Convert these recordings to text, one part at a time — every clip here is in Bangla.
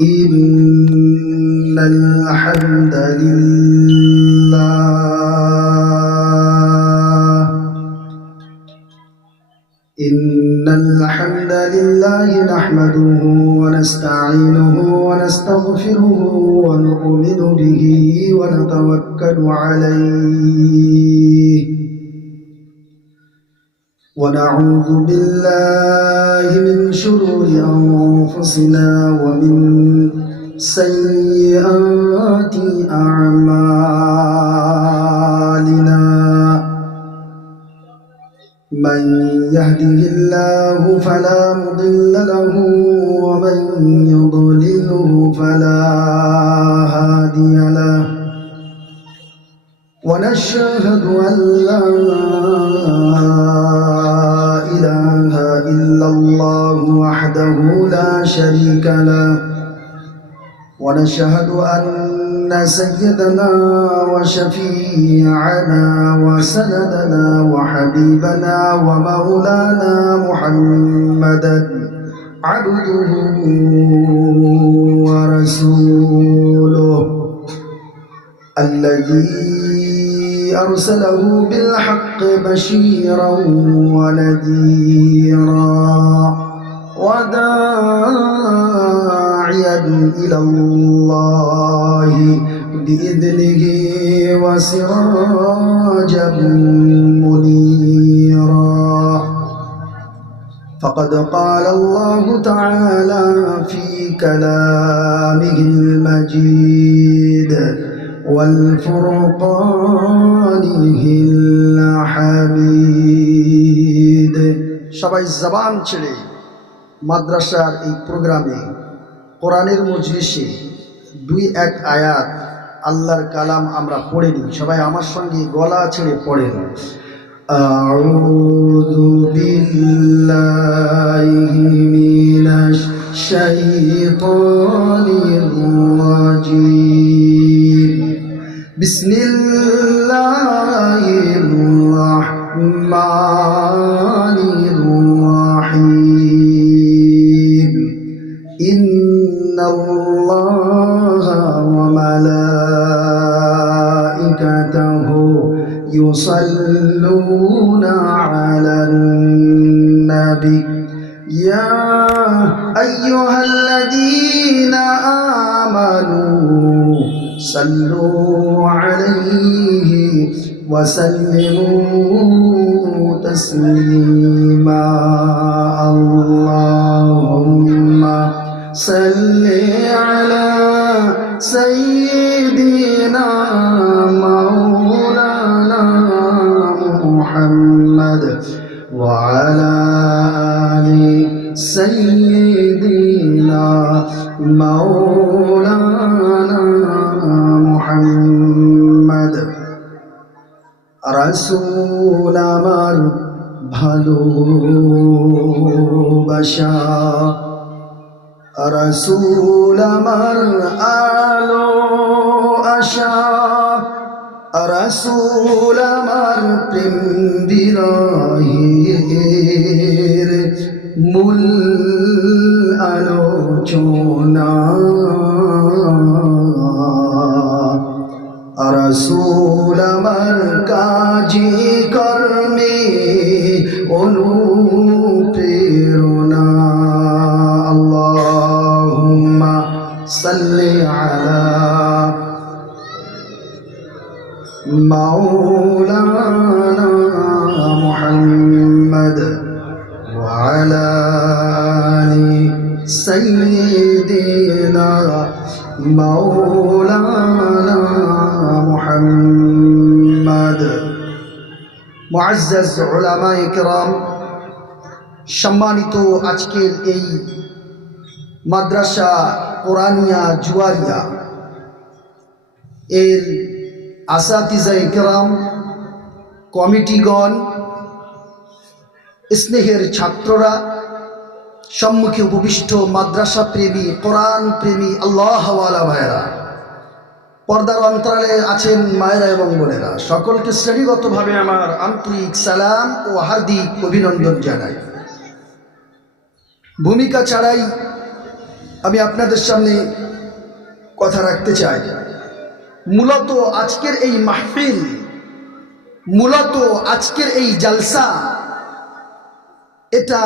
إن الحمد لله نحمده ونستعينه ونستغفره ونؤمن به ونتوكل عليه ونعوذ بالله من شرور أنفسنا ومن سيئات أعمالنا من يهده الله فلا مضل له ومن يضلله فلا هادي له ونشهد أن لا إله إلا الله وحده لا شريك له ونشهد أن سيدنا وشفيعنا وسندنا وحبيبنا ومولانا محمدا عبده ورسوله الذي أرسله بالحق بشيرا ونذيرا وداعيا إلى الله بإذنه وسراجا منيرا فقد قال الله تعالى في كلامه المجيد والفرقانه الحميد সবাই জবান ছেড়ে মাদ্রাসার এই প্রোগ্রামে কোরআনের মজলিসে 2-1 আয়াত আল্লাহর কালাম আমরা পড়ে নিই। সবাই আমার সঙ্গে গলা ছেড়ে পড়েন। আউযু বিল্লাহি মিনাশ শাইতানির রাজীম বিসমিল্লাহির রাহমানির রাহিম ইন্নাল্লাহা ওয়া মালাইকাতাহু ইউসাল্লুনা আলান নাবী ইয়া আইয়ুহাল্লাযীনা আমানু সাল্লু আলাইহি ওয়া সাল্লিমু তাসলিমা আল্লাহুম্মা সাল্লি আলা সাইয়্যিদিনা মাওলানা মুহাম্মদ ওয়া আলা আলি সাইয়্যিদিনা মাওলানা মুহাম্মদ রাসূল আমার ভালোবাসা রাসূল আমার আলো আশা রাসূল আমার প্রেম বিরহের মূল আলোচনা রাসূল আমার কাজে কর্মে অনুপ্রেরণা আল্লাহুম্মা সাল্লি আলা মাওলানা মুহাম্মদ ওয়া আলা আলি সাইয়্যিদিনা মাওলানা মুহাম্মদ। মুআজ্জাজ উলামায়ে কেরাম, সম্মানিত আজকের এই মাদ্রাসা কোরআনিয়া জুয়ারিয়া এর আসাতিজায়ে কেরাম, কমিটিগণ, স্নেহের ছাত্ররা, সম্মুখে উপবিষ্ট মাদ্রাসা প্রেমী, কোরআন প্রেমী আল্লাহওয়ালা ভাইয়েরা, পর্দার অন্তরালে আছেন মায়েরা এবং বোনেরা, সকলকে শ্রেণীগতভাবে আমার আন্তরিক সালাম ও হার্দিক অভিনন্দন জানাই। ভূমিকা ছাড়াই আমি আপনাদের সামনে কথা রাখতে চাই। মূলত আজকের এই মাহফিল, মূলত আজকের এই জালসা, এটা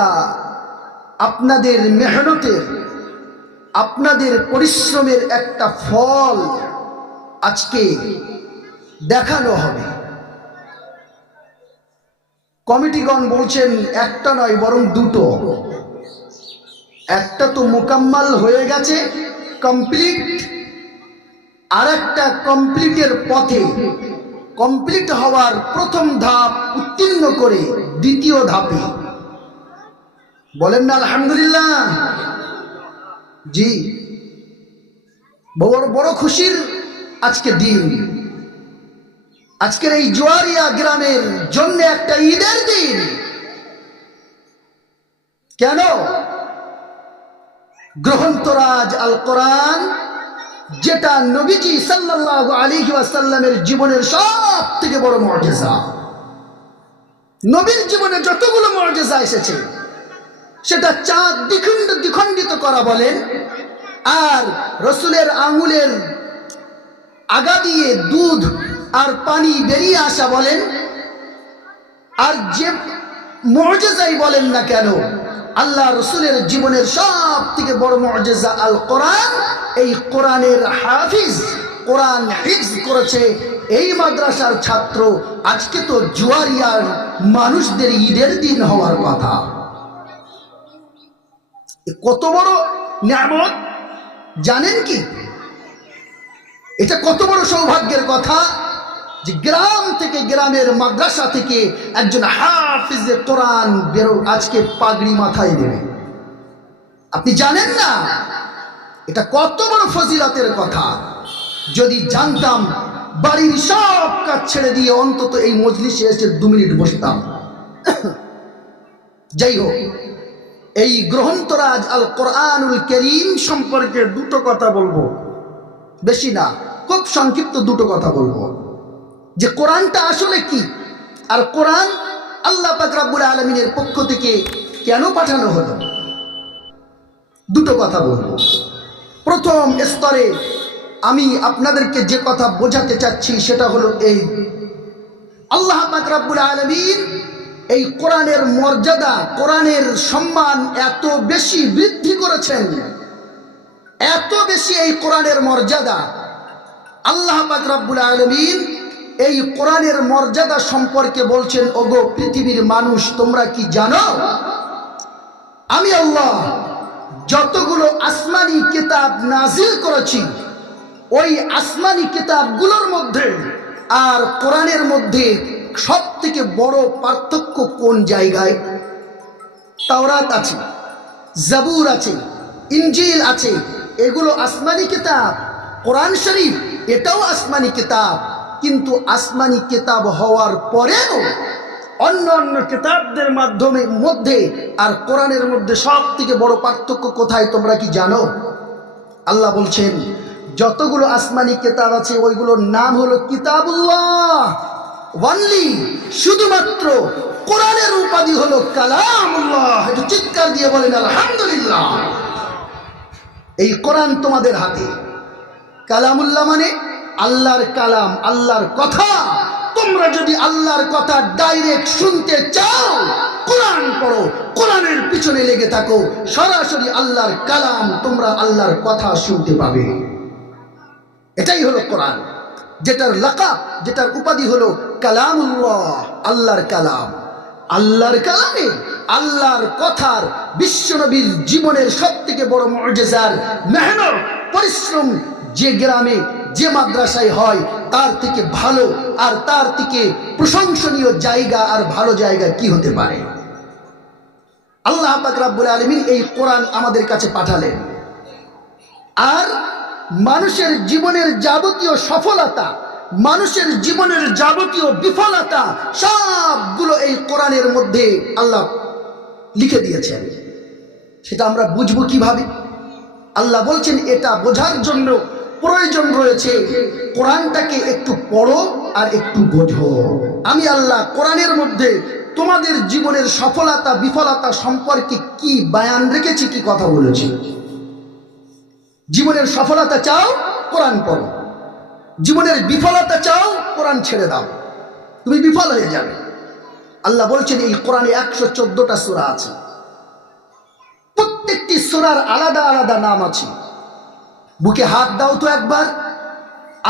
আপনাদের মেহনতের, আপনাদের পরিশ্রমের একটা ফল আজকে দেখানো হবে। কমিটিগণ বলছেন একটা নয় বরং দুটো। একটা তো মোকাম্মাল হয়ে গেছে, কমপ্লিট, আর একটা কমপ্লিটের পথে, কমপ্লিট হওয়ার প্রথম ধাপ উত্তীর্ণ করে দ্বিতীয় ধাপে। বলেন না আলহামদুলিল্লাহ? জি, বড় বড় খুশির আজকে দিন। আজকের এই জোয়ারিয়া গ্রামের জন্য একটা ঈদের দিন। কেন? গ্রন্থরাজ আল কোরআন, যেটা নবীজি সাল্লাল্লাহু আলাইহি ওয়াসাল্লামের জীবনের সব থেকে বড় মুআজিজা। নবীর জীবনে যতগুলো মুআজিজা এসেছে, সেটা চাঁদ দ্বিখণ্ডিত করা বলেন, আর রসুলের আঙুলের আগা দিয়ে দুধ আর পানি বেরিয়ে আসা বলেন, আর যে মুআজিজাই বলেন না কেন, আল্লাহ রসুলের জীবনের সব থেকে বড় মুআজিজা আল কোরআন। এই কোরআনের হাফিজ, কোরআন হিফজ করেছে এই মাদ্রাসার ছাত্র। আজকে তো জুয়ারিয়ার মানুষদের ঈদের দিন হওয়ার কথা। কত বড় নিয়ামত জানেন কি? এটা কত বড় সৌভাগ্যের কথা যে গ্রাম থেকে, গ্রামের মাদ্রাসা থেকে একজন হাফিজে কোরআন বেরো আজকে পাগড়ি মাথায় নেবে। আপনি জানেন না এটা কত বড় ফজিলতের কথা? যদি জানতাম, বাড়ির সব কাজ ছেড়ে দিয়ে অন্তত এই মজলিসে এসে 2 মিনিট বসতাম। যাই হোক, এই গ্রন্থরাজ আল কোরআনুল কারীম সম্পর্কে দুটো কথা বলবো, বেশি না, খুব সংক্ষিপ্ত দুটো কথা বলবো। যে কোরআনটা আসলে কি, আর কোরআন আল্লাহ পাক রব্বুল আলামিনের পক্ষ থেকে কেন পাঠানো হলো, দুটো কথা বলবো। প্রথম স্তরে আমি আপনাদেরকে যে কথা বোঝাতে চাচ্ছি সেটা হলো এই, আল্লাহ পাক রব্বুল আলামিন এই কোরআনের মর্যাদা, কোরআনের সম্মান এত বেশি বৃদ্ধি করেছেন, এত বেশি এই কোরআনের মর্যাদা। আল্লাহ পাক রব্বুল আলামিন এই কোরআনের মর্যাদা সম্পর্কে বলছেন, ওগো পৃথিবীর মানুষ, তোমরা কি জানো আমি আল্লাহ যতগুলো আসমানি কিতাব নাজিল করেছি, ওই আসমানি কিতাবগুলোর মধ্যে আর কোরআনের মধ্যে সব থেকে বড় পার্থক্য কোন জায়গায়? তাওরাত আছে, জাবুর আছে, ইনজিল আছে, এগুলো আসমানি কিতাব। কোরআন শরীফ এটাও আসমানি কিতাব, কিন্তু আসমানি কিতাব হওয়ার পরেও অন্য অন্য কিতাবদের মধ্যে আর কোরআনের মধ্যে সব থেকে বড় পার্থক্য কোথায় তোমরা কি জানো? আল্লাহ বলছেন যতগুলো আসমানি কিতাব আছে ওইগুলোর নাম হলো কিতাবুল্লাহ ওয়ানলি, শুধুমাত্র কোরআনের উপাধি হলো কালামুল্লাহ। একটু চিৎকার দিয়ে বলেন আলহামদুলিল্লাহ। এই কোরআন তোমাদের হাতে। কালামুল্লাহ মানে আল্লাহর কালাম, আল্লাহর কথা। তোমরা যদি আল্লাহর কথা ডাইরেক্ট শুনতে চাও, কোরআন পড়ো, কোরআনের পিছনে লেগে থাকো, সরাসরি আল্লাহর কালাম, তোমরা আল্লাহর কথা শুনতে পাবে। এটাই হলো কোরআন, যেটার লাকাব, যেটার উপাধি হলো কালামুল্লাহ, আল্লাহর কালাম। আল্লাহর কালামে, আল্লাহর কথার, বিশ্বনবীর জীবনের সব থেকে বড় মুআজিজার মেহনত, পরিশ্রম যে গ্রামে, যে মাদ্রাসায় হয়, তার থেকে ভালো আর তার থেকে প্রশংসনীয় জায়গা আর ভালো জায়গা কি হতে পারে? আল্লাহ পাক রব্বুল আলামিন এই কোরআন আমাদের কাছে পাঠালেন, আর মানুষের জীবনের যাবতীয় সফলতা, মানুষের জীবনের যাবতীয় বিফলতা সবগুলো এই কোরআনের মধ্যে আল্লাহ লিখে দিয়েছেন। সেটা আমরা বুঝবো কিভাবে? আল্লাহ বলছেন এটা বোঝার জন্য প্রয়োজন রয়েছে কোরআনটাকে একটু পড়ো আর একটু বোঝো। আমি আল্লাহ কোরআনের মধ্যে তোমাদের জীবনের সফলতা বিফলতা সম্পর্কে কি বয়ান রেখেছি, কি কথা বলেছি। জীবনের সফলতা চাও, কোরআন পড়ো। জীবনের বিফলতা চাও, কোরআন ছেড়ে দাও, তুমি বিফল হয়ে যাবে। আল্লাহ বলছেন এই কোরআনে 114টা সূরা আছে, প্রত্যেকটি সূরার আলাদা আলাদা নাম আছে। বুকে হাত দাও তো একবার,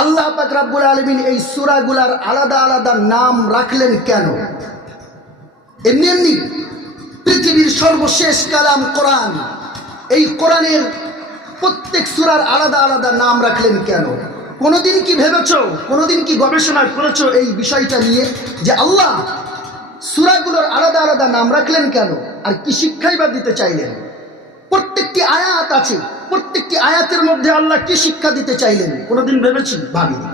আল্লাহ পাক রব্বুল আলামিন এই সূরাগুলার আলাদা আলাদা নাম রাখলেন কেন? এমনি এমনি পৃথিবীর সর্বশেষ কালাম কোরআন, এই কোরআনের প্রত্যেক সূরার আলাদা আলাদা নাম রাখলেন কেন? কোনোদিন কি ভেবেছো, কোনোদিন কি গবেষণা করেছো এই বিষয়টা নিয়ে যে আল্লাহ সূরাগুলোর আলাদা আলাদা নাম রাখলেন কেন, আর কি শিক্ষাই বা দিতে চাইলেন? প্রত্যেকটি আয়াত আছে, প্রত্যেকটি আয়াতের মধ্যে আল্লাহ কি শিক্ষা দিতে চাইলেন কোনোদিন ভেবেছি? ভাবিনি।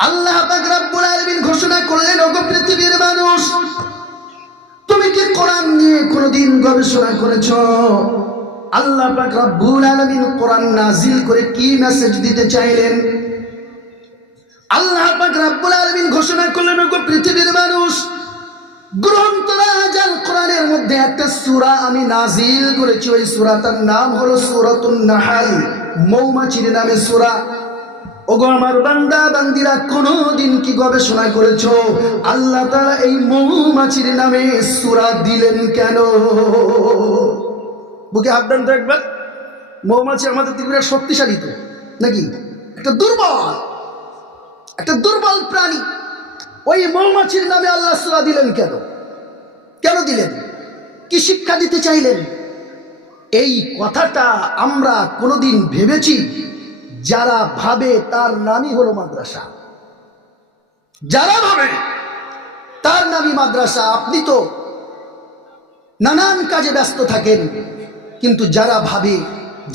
আল্লাহ পাক রব্বুল আলামিন ঘোষণা করলেন, ওগো পৃথিবীর মানুষ, তুমি কি কোরআন নিয়ে কোনোদিন গবেষণা করেছো? আল্লাহ পাক রব্বুল আলামিন কোরআন নাজিল করে কি মেসেজ দিতে চাইলেন? আল্লাহ পাক রব্বুল আলামিন ঘোষণা করলেন, ওগো পৃথিবীর মানুষ, গ্রন্থরাজ আল কোরআনের মধ্যে একটা সূরা আমি নাজিল করেছি, ওই সূরাটার নাম হলো সূরাতুন নাহল, মৌমাছির নামে সূরা। ওগো আমার বান্দা বান্দিরা, কোনদিন কি গবেষণা করেছো আল্লাহ তাআলা এই মৌমাছির নামে সূরা দিলেন কেন? বুকে হাত দেন তো একবার। মৌমাছি আমাদের থেকে শক্তিশালী তো নাকি? একটা দুর্বল প্রাণী। ওই মৌমাছির নামে আল্লাহ সূরা দিলেন কেন? কেন দিলেন? কি শিক্ষা দিতে চাইলেন? এই কথাটা আমরা কোনোদিন ভেবেছি? যারা ভাবে তার নামই হলো মাদ্রাসা, যারা ভাবে তার নামই মাদ্রাসা। আপনি তো নানান কাজে ব্যস্ত থাকেন, কিন্তু যারা ভাবে,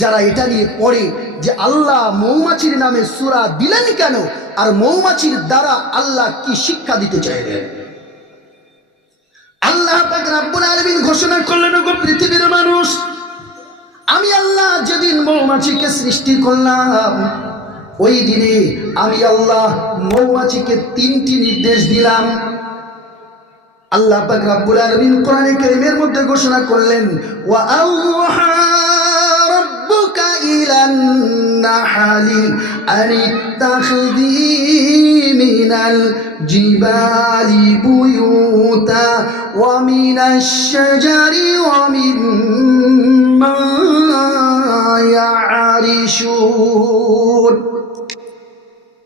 যারা এটা নিয়ে পড়ে যে আল্লাহ মৌমাছির নামে সূরা দিলেন কেন, আর মৌমাছির দ্বারা আল্লাহ কি শিক্ষা দিতে চাইলেন? আল্লাহ পাক রব্বুল আলামিন ঘোষণা করলেন, ওগো পৃথিবীর মানুষ, আমি আল্লাহ যেদিন মৌমাছিকে সৃষ্টি করলাম, ওই দিনে আমি আল্লাহ মৌমাছিকে 3টি নির্দেশ দিলাম। আল্লাহ পাক রব্বুল আলামিন কোরআনে কারীমের মধ্যে ঘোষণা করলেন, ওয়া আওহা রাব্বুকা ইলান নাহলি আনিত্তাখিযী মিনাল জিবালি বুয়ুতা ওয়া মিনাশ শাজারি ওয়া মিম্মা ইয়ারিশুন।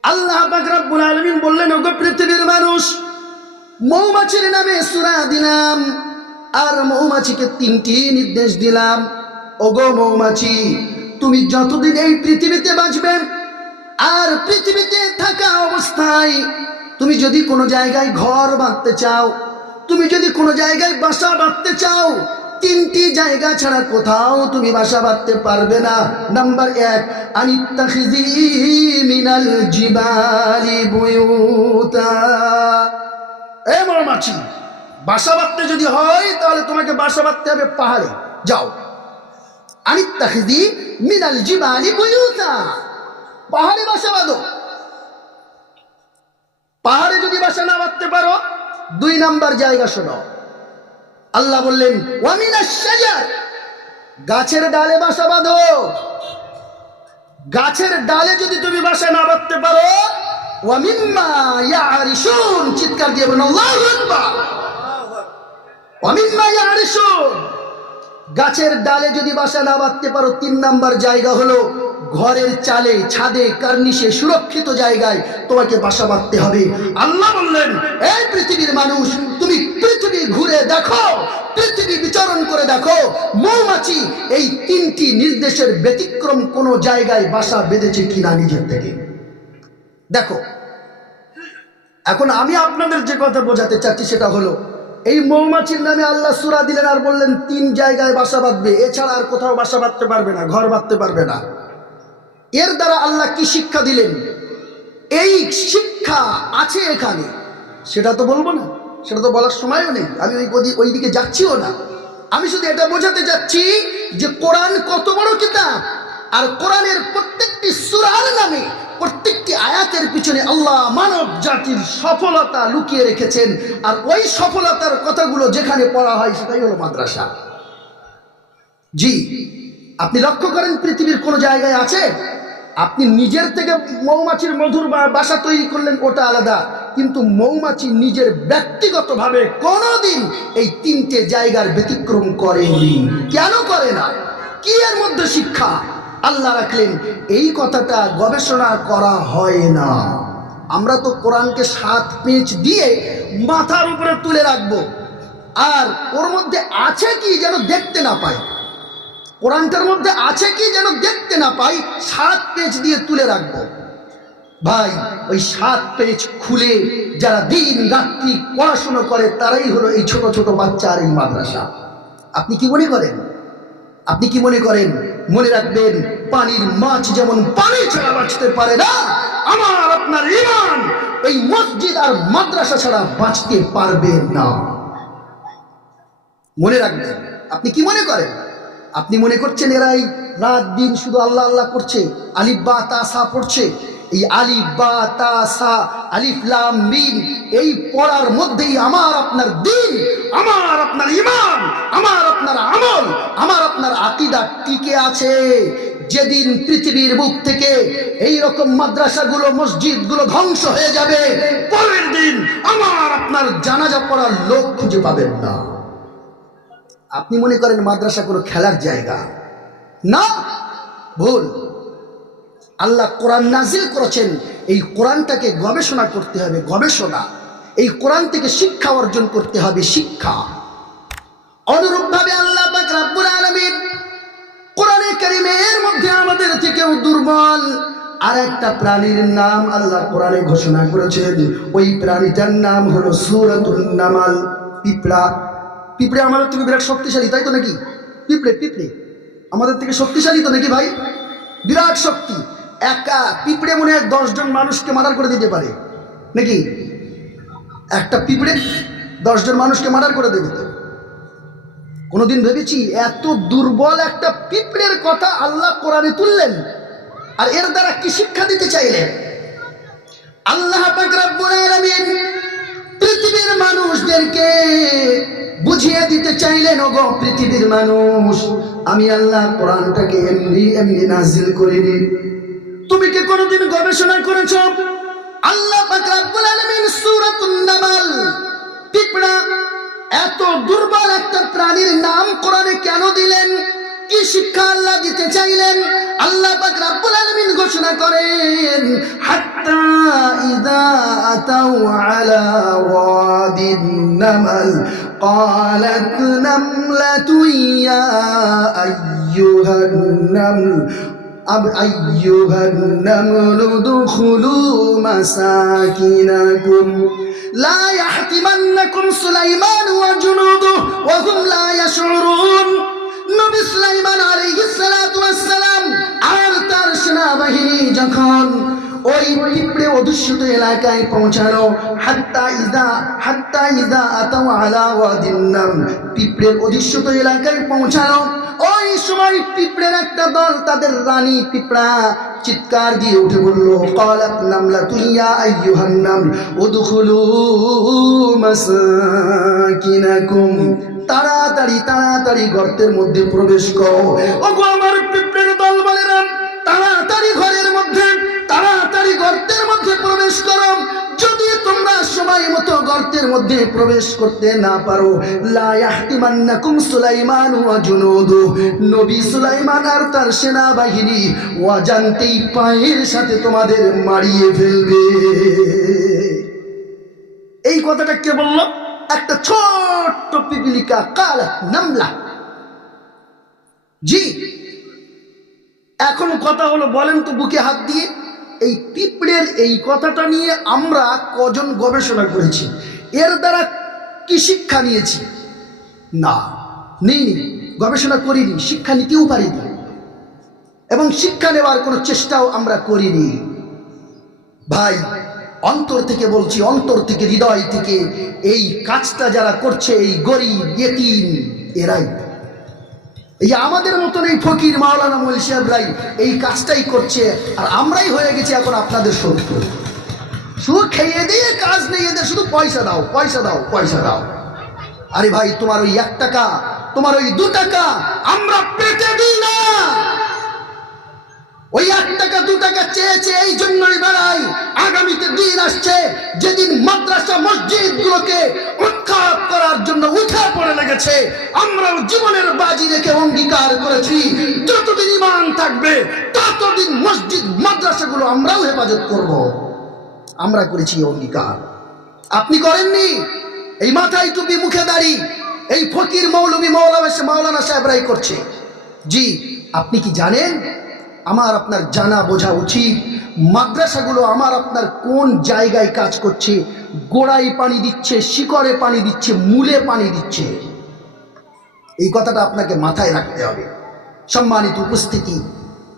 আল্লাহ পাক রব্বুল আলামিন বললেন, ওগো পৃথিবীর মানুষ, মৌমাছির নামে সূরা দিলাম, আর মৌমাছিকে 3টি নির্দেশ দিলাম। ওগো মৌমাছি, তুমি যতদিন এই পৃথিবীতে বাঁচবে, আর পৃথিবীতে থাকা অবস্থায় তুমি যদি কোনো জায়গায় ঘর বাঁধতে চাও, তুমি যদি কোনো জায়গায় বাসা বাঁধতে চাও, 3টি জায়গা ছাড়া কোথাও তুমি বাসা বাঁধতে পারবে না। নাম্বার 1, আনিত্তাখিযী মিনাল জিবালি বুয়ুতা। এ মৌমাছি, বাসা বাঁধতে যদি হয় তাহলে তোমাকে বাসা বাঁধতে হবে পাহাড়ে। যাও, আনিত্তাখিযী মিনাল জিবালি বুয়ুতা, পাহাড়ে বাসা বাঁধো। পাহাড়ে যদি বাসা না বাঁধতে পারো, 2 নাম্বার জায়গা শোনো। আল্লাহ বললেন, ওয়া মিনাশ শাজার, গাছের ডালে বাসা বাঁধো। গাছের ডালে যদি তুমি বাসা না বাঁধতে পারো, ওয়া মিম্মা ইয়ারিশুন, চিৎকার দিয়ে বলুন আল্লাহু আকবার। ওয়া মিম্মা ইয়ারিশুন, গাছের ডালে যদি বাসা না বাঁধতে পারো, 3 নাম্বার জায়গা হলো ঘরের চালে, ছাদে, কার্নিশে, সুরক্ষিত জায়গায় তোমাকে বাসা বাঁধতে হবে। আল্লাহ বললেন, এই পৃথিবীর মানুষ, তুমি পৃথিবী ঘুরে দেখো, পৃথিবী বিচরণ করে দেখো, মৌমাছি এই 3টি নির্দেশের ব্যতিক্রম কোন জায়গায় বাসা বেঁধেছে কিনা নিজের থেকে দেখো। এখন আমি আপনাদের যে কথা বোঝাতে চাচ্ছি সেটা হলো, এই মৌমাছির নামে আল্লাহ সূরা দিলেন আর বললেন 3 জায়গায় বাসা বাঁধবে, এছাড়া আর কোথাও বাসা বাঁধতে পারবে না, ঘর বাঁধতে পারবে না। এর দ্বারা আল্লাহ কি শিক্ষা দিলেন? এই শিক্ষা আছে এখানে, সেটা তো বলবো না, সেটা তো বলার সময়ও নেই, আমি ওই দিকে যাচ্ছিও না। আমি শুধু এটা বোঝাতে যাচ্ছি যে কোরআন কত বড় কিতাব, আর কোরআনের প্রত্যেকটি সূরার নামে, প্রত্যেকটি আয়াতের পিছনে আল্লাহ মানব জাতির সফলতা লুকিয়ে রেখেছেন। আর ওই সফলতার কথাগুলো যেখানে পড়া হয় সেটাই হলো মাদ্রাসা। জি, আপনি লক্ষ্য করেন পৃথিবীর কোনো জায়গায় আছে আপনি নিজের থেকে মৌমাছির মধুর বাসা তৈরি করলেন, ওটা আলাদা, কিন্তু মৌমাছি নিজের ব্যক্তিগতভাবে কোনোদিন এই তিনটে জায়গার ব্যতিক্রম করেনি। কেন করে না? কি এর মধ্যে শিক্ষা আল্লাহ রাখলেন? এই কথাটা গবেষণা করা হয় না। আমরা তো কোরআনকে 7 পেঁচ দিয়ে মাথার উপরে তুলে রাখবো, আর ওর মধ্যে আছে কি যেন দেখতে না পাই। কোরআনটার মধ্যে আছে কি যেন দেখতে না পাই, 7 পেজ দিয়ে তুলে রাখবো। ভাই, ওই 7 পেজ খুলে যারা দিন রাত্রি পড়াশুনো করে তারাই হলো এই ছোট ছোট বাচ্চা আর এই মাদ্রাসা। আপনি কি মনে করেন? আপনি কি মনে করেন? মনে রাখবেন, পানির মাছ যেমন পানি ছাড়া বাঁচতে পারে না, আমার আপনার ঈমান এই মসজিদ আর মাদ্রাসা ছাড়া বাঁচতে পারবে না। মনে রাখবেন। আপনি কি মনে করেন? আপনি মনে করছেন এরাই রাত দিন শুধু আল্লাহ আল্লাহ করছে, আলিফ বা তা সা পড়ছে? এই আলিফ বা তা সা, আলিফ লাম মিম, এই পড়ার মধ্যেই আমার আপনার দিন, আমার আপনার ঈমান, আমার আপনার আমল, আমার আপনার আকীদা টিকে আছে। যেদিন পৃথিবীর বুক থেকে এই রকম মাদ্রাসাগুলো মসজিদগুলো ধ্বংস হয়ে যাবে, পরের দিন আমার আপনার জানাজা পড়ার লোক খুঁজে পাবেন না। আপনি মনে করেন মাদ্রাসা কোনো খেলার জায়গা? না, ভুল। আল্লাহ কোরআন নাজিল করেছেন, এই কোরআনটাকে গবেষণা করতে হবে, গবেষণা। এই কোরআন থেকে শিক্ষা অর্জন করতে হবে, শিক্ষা। অনুরূপভাবে আল্লাহ পাক রব্বুল আলামিন কোরআনে কারীমের মধ্যে আমাদের থেকেও দুর্বল আর একটা প্রাণীর নাম আল্লাহ কোরআনে ঘোষণা করেছেন। ওই প্রাণীটার নাম হলো সূরাতুন নামাল, পিঁপড়া। পিঁপড়ে আমাদের থেকে বিরাট শক্তিশালী, তাই তো নাকি? পিঁপড়ে আমাদের থেকে শক্তিশালী তো নাকি ভাই? বিরাট শক্তি। একা পিঁপড়ে মনে হয় 10 জন মানুষকে মার্ডার করে দিতে পারে নাকি? একটা পিঁপড়ে 10 জন মানুষকে মার্ডার করে দেবে। তো কোনোদিন ভেবেছি এত দুর্বল একটা পিঁপড়ের কথা আল্লাহ কোরআনে তুললেন, আর এর দ্বারা কি শিক্ষা দিতে চাইলেন? আল্লাহ পাক রব্বুল আলামিন পৃথিবীর মানুষদেরকে বুঝিয়ে দিতে চাইলেন, ওগো পৃথিবীর মানুষ, আমি আল্লাহ কোরআনটাকে এমনি এমনি নাজিল করিনি। তুমি কি কোনোদিন গবেষণা করেছো? আল্লাহ পাক রব্বুল আলামিন সূরাতুন নামাল, পিঁপড়া, এত দুর্বল একটা প্রাণীর নাম কোরআনে কেন দিলেন? কি শিক্ষা আল্লাহ দিতে চাইলেন? আল্লাহ পাক রব্বুল আলামিন ঘোষণা করেন, হাত্তা ইযা আতাউ আলা ওয়াদিন নামাল قالت نملة يا أيها النمل ادخلوا مساكنكم لا يحطمنكم سليمان وجنوده وهم لا يشعرون। নবী সুলাইমান আলাইহিস সালাতু ওয়াস সালাম আর তার সেনাবাহিনী যখন ওই পিঁপড়ে অধ্যুষিত এলাকায় পৌঁছালো, হাত্তা ইযা আতাউ আলা ওয়াদিন নাম, পিঁপড়ের অধ্যুষিত এলাকায় পৌঁছালো। ওই সময় পিঁপড়ের একটা দল, তাদের রানী পিঁপড়া চিৎকার দিয়ে উঠে বলল, ক্বালাত নামলাতু ইয়া আইয়ুহান নামল উদখুলু মাসাকিনাকুম, তাড়াতাড়ি তাড়াতাড়ি গর্তের মধ্যে প্রবেশ করো। ওগো আমার পিঁপড়ের দল বলেরা, তাড়াতাড়ি ঘরের মধ্যে, তাড়াতাড়ি গর্তের মধ্যে প্রবেশ করো। যদি তোমরা সময় মতো গর্তের মধ্যে প্রবেশ করতে না পারো, লা ইয়াহতিমান্নাকুম সুলাইমান ওয়া জুনুদু, নবী সুলাইমান আর তার সেনাবাহিনী অজান্তেই পায়ের সাথে তোমাদের মারিয়ে ফেলবে। এই কথাটা কে বলল? একটা ছোট্ট পিপিলিকা, কালা নামলা। জি, এখন কথা হলো, বলেন তো বুকে হাত দিয়ে, এই পিঁপড়ের এই কথাটা নিয়ে আমরা কজন গবেষণা করেছি? এর দ্বারা কি শিক্ষা নিয়েছি? না, নেইনি, গবেষণা করিনি, শিক্ষা নিতেও পারিনি, এবং শিক্ষা নেওয়ার কোনো চেষ্টাও আমরা করিনি। ভাই, অন্তর থেকে বলছি, অন্তর থেকে, হৃদয় থেকে, এই কাজটা যারা করছে, এই গরিব ইয়েতিম এরাই, এই আমাদের মতন এই ফকির মাওলানা মৌলভী সাহেবরাই এই কাজটাই করছে, আর আমরাই হয়ে গেছি এখন আপনাদের শত্রু। শুধু খেয়ে দিয়ে কাজ নেই এদের, শুধু পয়সা দাও, পয়সা দাও, পয়সা দাও। আরে ভাই, তোমার ওই 1 টাকা তোমার ওই 2 টাকা আমরা পেটে দিই না। ওই 1 টাকা 2 টাকা চেয়েছে এই জন্যই বেড়াই। আগামীতে দিন আসছে যেদিন মাদ্রাসা মসজিদ গুলোকে উৎখাত করার জন্য উঠে পড়ে লেগেছে। আমরাও জীবনের বাজি রেখে অঙ্গীকার করেছি যতদিন ঈমান থাকবে ততদিন মসজিদ মাদ্রাসাগুলো আমরাও হেফাজত করব। আমরা করেছি অঙ্গীকার, আপনি করেননি। এই মাথায় টুপি মুখে দাড়ি এই ফকির মৌলবী মাওলানা সাহেবরাই করছে। জি, আপনি কি জানেন? আমার আপনার জানা বোঝা উচিত মাদ্রাসাগুলো আমার আপনার কোন জায়গায় কাজ করছে। গোড়ায় পানি দিচ্ছে, শিকড়ে পানি দিচ্ছে, মূলে পানি দিচ্ছে। এই কথাটা আপনাকে মাথায় রাখতে হবে। সম্মানিত উপস্থিতি,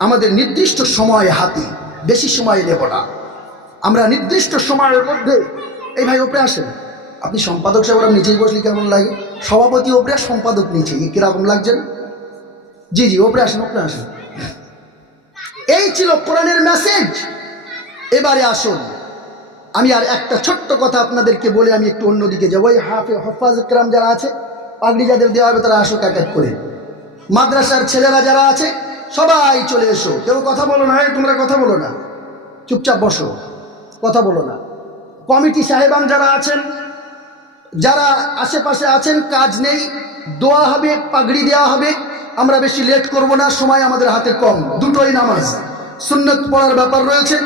আমাদের নির্দিষ্ট সময় হাতে, বেশি সময় নেব না। আমরা নির্দিষ্ট সময়ের মধ্যে, এই ভাই ওপরে আসেন, আপনি সম্পাদক সাহেব নিচেই বসলে কেমন লাগে? সভাপতি ওপরে, সম্পাদক নিচে, কিরকম লাগছে না? জি জি, ওপরে আসেন, ওপরে আসেন। এই ছিল কোরআনের মেসেজ। এবারে আসুন, আমি আর একটা ছোট্ট কথা আপনাদেরকে বলে আমি একটু অন্যদিকে যাবো। ওই হাফেজ কেরাম যারা আছে, পাগড়ি যাদের দেওয়া হবে তারা আসুক এক এক করে। মাদ্রাসার ছেলেরা যারা আছে সবাই চলে এসো। কেউ কথা বলো না, তোমরা কথা বলো না, চুপচাপ বসো, কথা বলো না। কমিটি সাহেবান যারা আছেন, যারা আশেপাশে আছেন, কাজ নেই, দোয়া হবে, পাগড়ি দেওয়া হবে। আমরা বেশি লেট করব না, সময় আমাদের হাতে কম। দুটোই নামাজ, সুন্নত পড়ার ব্যাপার রয়েছে।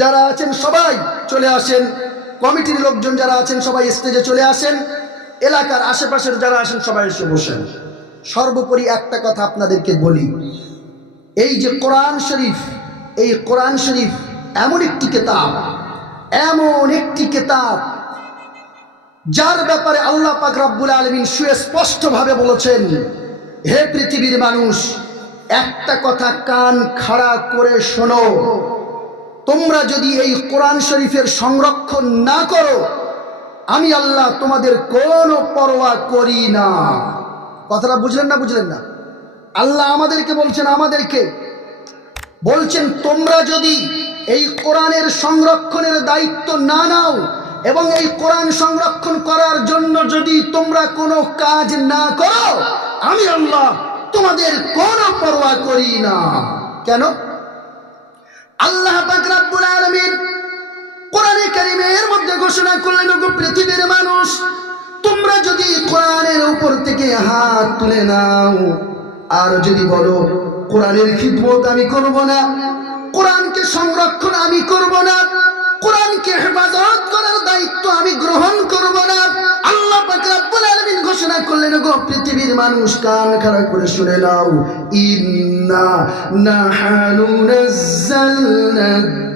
যারা আছেন সবাই চলে আসেন। কমিটির লোকজন যারা আছেন সবাই স্টেজে চলে আসেন। এলাকার আশেপাশের যারা আছেন সবাই এসে বসেন। সর্বোপরি একটা কথা আপনাদেরকে বলি, এই যে কোরআন শরীফ, এই কোরআন শরীফ এমন একটি কিতাব, এমন একটি কিতাব যার ব্যাপারে আল্লাহ পাক রব্বুল আলামিন সুস্পষ্টভাবে বলেছেন, হে পৃথিবীর মানুষ, একটা কথা কান খাড়া করে শোনো, তোমরা যদি এই কোরআন শরীফের সংরক্ষণ না করো, আমি আল্লাহ তোমাদের কোনো পরোয়া করি না। কথাটা বুঝলেন না? বুঝলেন না? আল্লাহ আমাদেরকে বলছেন, আমাদেরকে বলছেন, তোমরা যদি এই কোরআনের সংরক্ষণের দায়িত্ব না নাও এবং এই কোরআন সংরক্ষণ করার জন্য যদি তোমরা কোনো কাজ না করো, আমি আল্লাহ তোমাদের কোনো পরোয়া করি না। কেন? আল্লাহ পাক রব্বুল আলামিন কোরআনে কারীমের মধ্যে ঘোষণা করলেন, ওগো পৃথিবীর মানুষ, তোমরা যদি কোরআনের উপর থেকে হাত তুলে নাও আর যদি বলো কোরআনের খিদমত আমি করব না, কোরআনকে সংরক্ষণ আমি করব না, কোরআনকে হেফাজত করার দায়িত্ব আমি গ্রহণ করব না, আল্লাহ পাক রব্বুল আলামিন ঘোষণা করলেন, গো পৃথিবীর মানুষ কান খাড়া করে শুনে নাও, ইন্না নাহনু নাযালনা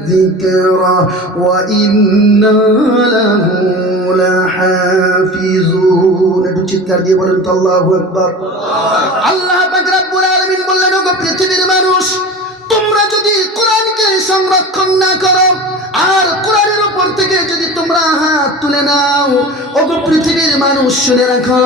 যিকরা ওয়া ইন্না লাহু লাহাফিজুন। একটু চিৎকার দিয়ে বলেন তো আল্লাহু আকবার। আল্লাহ পাক রব্বুল আলামিন বললেন, গো পৃথিবীর মানুষ, তোমরা যদি কোরআনকে সংরক্ষণ না করো আর কোরআনের উপর থেকে যদি তোমরা হাত তুলে নাও, ওগো পৃথিবীর মানুষ শুনে রাখো,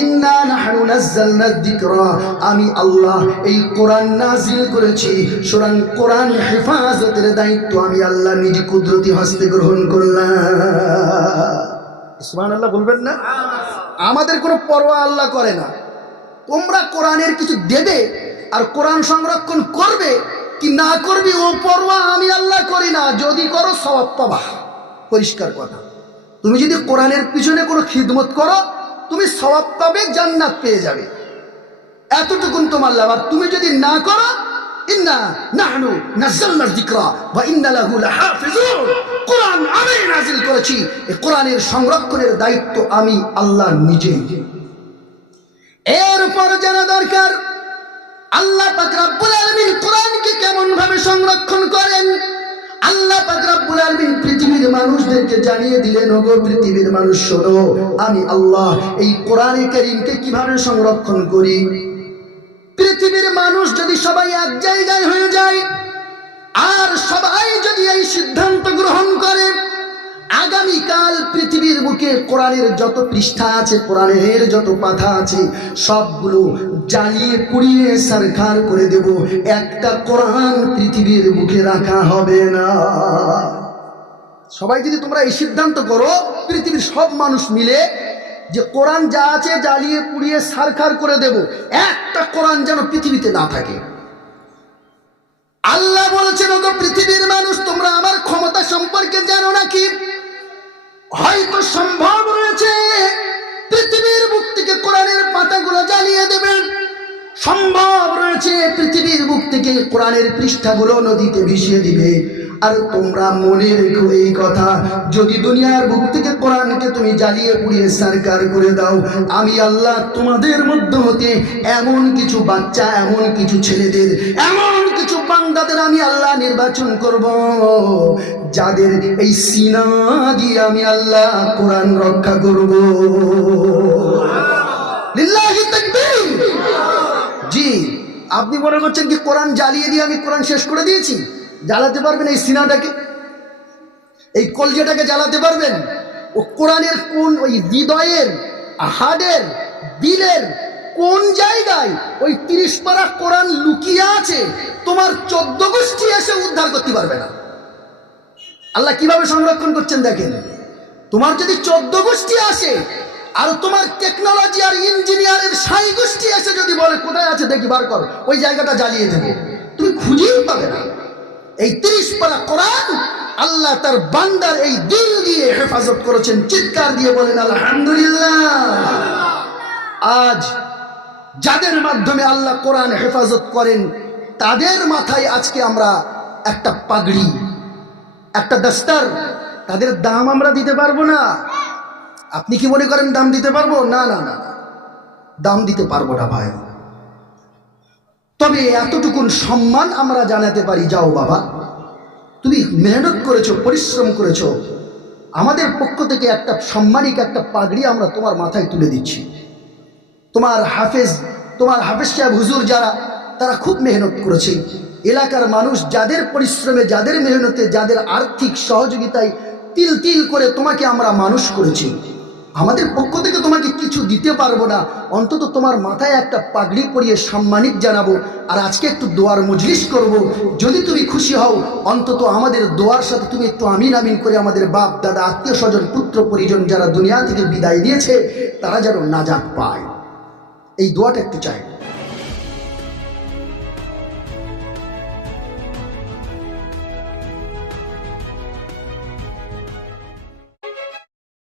ইন্না নাহনু নাযালনা যিকরা, আমি আল্লাহ এই কোরআন নাজিল করেছি, সুতরাং কোরআন হেফাজতের দায়িত্ব আমি আল্লাহ নিজ কুদরতি হস্তে গ্রহণ করলাম। সুবহানাল্লাহ বলবেন না? আমাদের কোনো পরোয়া আল্লাহ করে না। তোমরা কোরআনের কিছু দেবে আর কোরআন সংরক্ষণ করবে কি না করবি ও পরোয়া আমি আল্লাহ করি না। যদি করো সওয়াব পাবা, পরিষ্কার কথা। তুমি যদি কোরআনের পিছনে কোনো খিদমত করো তুমি সওয়াব পাবে, জান্নাত পেয়ে যাবে, এতটুকুন তোমার লাভ। আর তুমি যদি না করো, ইন্না নাহনু নাযালনা যিকরা ওয়া ইন্না লাহু লাহাফিজুন, কোরআন আমি নাজিল করেছি, এই কোরআনের সংরক্ষণের দায়িত্ব আমি আল্লাহ নিজেই। এরপর জানা দরকার আল্লাহ পাক রব্বুল আলামিন কোরআনকে কেমন ভাবে সংরক্ষণ করেন। আল্লাহ পাক রব্বুল আলামিন পৃথিবীর মানুষদেরকে জানিয়ে দিলেন, ওগো পৃথিবীর মানুষ শোনো, আমি আল্লাহ এই কোরআনে কারীমকে কিভাবে সংরক্ষণ করি। পৃথিবীর মানুষ যদি সবাই এক জায়গায় হয়ে যায় আর সবাই যদি এই সিদ্ধান্ত গ্রহণ করে, আগামীকাল পৃথিবীর বুকে কোরআনের যত পৃষ্ঠা আছে, কোরআনের যত পাতা আছে, সবগুলো জ্বালিয়ে পুড়িয়ে সারখার করে দেব, একটা কোরআন পৃথিবীর বুকে রাখা হবে না। সবাই যদি তোমরা এই সিদ্ধান্ত করো, পৃথিবীর সব মানুষ মিলে যে কোরআন যা আছে জ্বালিয়ে পুড়িয়ে ছারখার করে দেব, একটা কোরআন যেন পৃথিবীতে না থাকে। আল্লাহ বলছেন, ওগো পৃথিবীর মানুষ, তোমরা আমার ক্ষমতা সম্পর্কে জানো নাকি? হয়তো সম্ভব রয়েছে পৃথিবীর বুক থেকে কোরআনের পাতাগুলো জ্বালিয়ে দেবেন, সম্ভব রয়েছে পৃথিবীর বুক থেকে কোরআনের পৃষ্ঠাগুলো নদীতে ভিজিয়ে দিবে। আর তোমরা মনে রেখো এই কথা, যদি দুনিয়ার বুক থেকে কোরআনকে তুমি জ্বালিয়ে পুড়িয়ে সারকার করে দাও, আমি আল্লাহ তোমাদের মধ্য হতে এমন কিছু বাচ্চা, এমন কিছু ছেলেদের, এমন কিছু বান্দাদের আমি আল্লাহ নির্বাচন করব, যাদের এই সিনা দিয়ে আমি আল্লাহ কোরআন রক্ষা করব। লিল্লাহি তাকবীর। জি, আপনি মনে করছেন কি কোরআন জ্বালিয়ে দিয়ে আমি কোরআন শেষ করে দিয়েছি? জ্বালাতে পারবেন এই সিনাটাকে, এই কলজেটাকে জ্বালাতে পারবেন? ও কোরআনের কোন, ওই হৃদয়ের, হাড়ের, দিলের কোন জায়গায় ওই 30 পারা কোরআন লুকিয়ে আছে, তোমার 14 গোষ্ঠী এসে উদ্ধার করতে পারবে না। আল্লাহ কিভাবে সংরক্ষণ করছেন দেখেন। তোমার যদি 14 গোষ্ঠী আসে, আর তোমার টেকনোলজি আর ইঞ্জিনিয়ারের 6 গোষ্ঠী এসে যদি বলে কোথায় আছে দেখি বার কর, ওই জায়গাটা জ্বালিয়ে দেবে, তুমি খুঁজেই পাবে না। এই 30 পারা কোরআন আল্লাহ তার বান্দার এই দিল দিয়ে হেফাজত করেছেন। চিৎকার দিয়ে বলেন আলহামদুলিল্লাহ। আজ যাদের মাধ্যমে আল্লাহ কোরআন হেফাজত করেন, তাদের মাথায় আজকে আমরা একটা পাগড়ি, একটা দস্তার, তাদের দাম আমরা দিতে পারবো না। আপনি কি মনে করেন দাম দিতে পারবো? না না না, দাম দিতে পারবো না ভাই। তবে এতটুকুন সম্মান আমরা জানাতে পারি, যাও বাবা, তুমি মেহনত করেছো, পরিশ্রম করেছো, আমাদের পক্ষ থেকে একটা সম্মানিক একটা পাগড়ি আমরা তোমার মাথায় তুলে দিচ্ছি। তোমার হাফেজ সাহেব হুজুর যারা, তারা খুব মেহনত করেছে। এলাকার মানুষ যাদের পরিশ্রমে, যাদের মেহনতে, যাদের আর্থিক সহযোগিতায় তিল তিল করে তোমাকে আমরা মানুষ করেছি, আমাদের পক্ষ থেকে তোমাকে কিছু দিতে পারবো না, অন্তত তোমার মাথায় একটা পাগড়ি পরিয়ে সম্মানিত জানাবো। আর আজকে একটু দোয়ার মজলিস করব, যদি তুমি খুশি হও অন্তত আমাদের দোয়ার সাথে তুমি একটু আমিন আমিন করে আমাদের বাপ দাদা, আত্মীয় স্বজন, পুত্র পরিজন যারা দুনিয়া থেকে বিদায় দিয়েছে, তারা যেন নাজাত পায়, এই দোয়াটা একটু চাই।